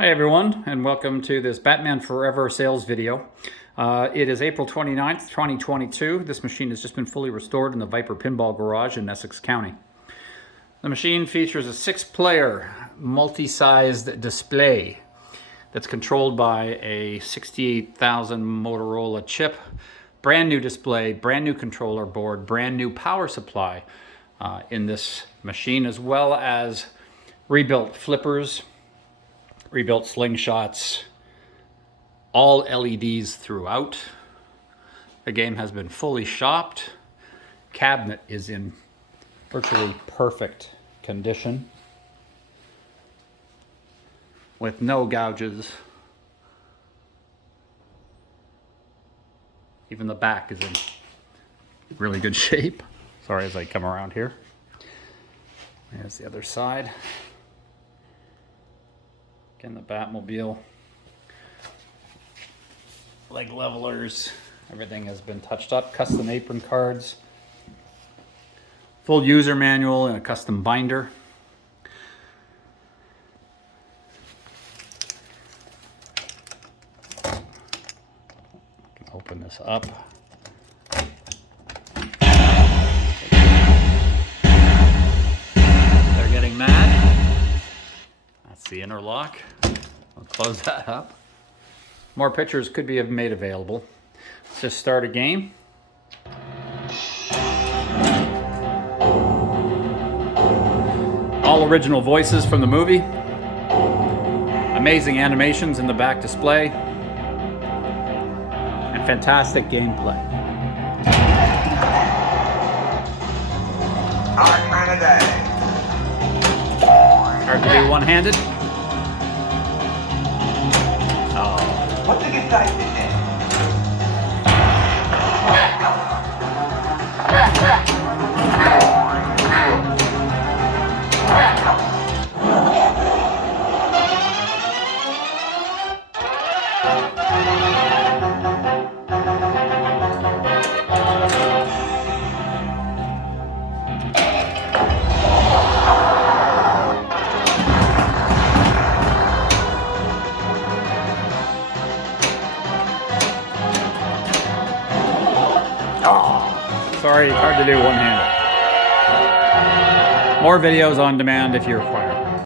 Hi everyone, and welcome to this Batman Forever sales video. It is April 29th, 2022. This machine has just been fully restored in the Viper Pinball Garage in Essex County. The machine features a 6-player multi-sized display that's controlled by a 68,000 Motorola chip, brand new display, brand new controller board, brand new power supply in this machine, as well as rebuilt flippers, rebuilt slingshots, all LEDs throughout. The game has been fully shopped. Cabinet is in virtually perfect condition with no gouges. Even the back is in really good shape. Sorry as I come around here. There's the other side. Again, the Batmobile, leg levelers, everything has been touched up, custom apron cards, full user manual and a custom binder. I can open this up. They're getting mad. That's the interlock. I'll close that up. More pictures could be made available. Let's just start a game. All original voices from the movie. Amazing animations in the back display. And fantastic gameplay. Our kind of day. Hard to do one-handed. What the good guys did there? Sorry, hard to do one-handed. More videos on demand if you require.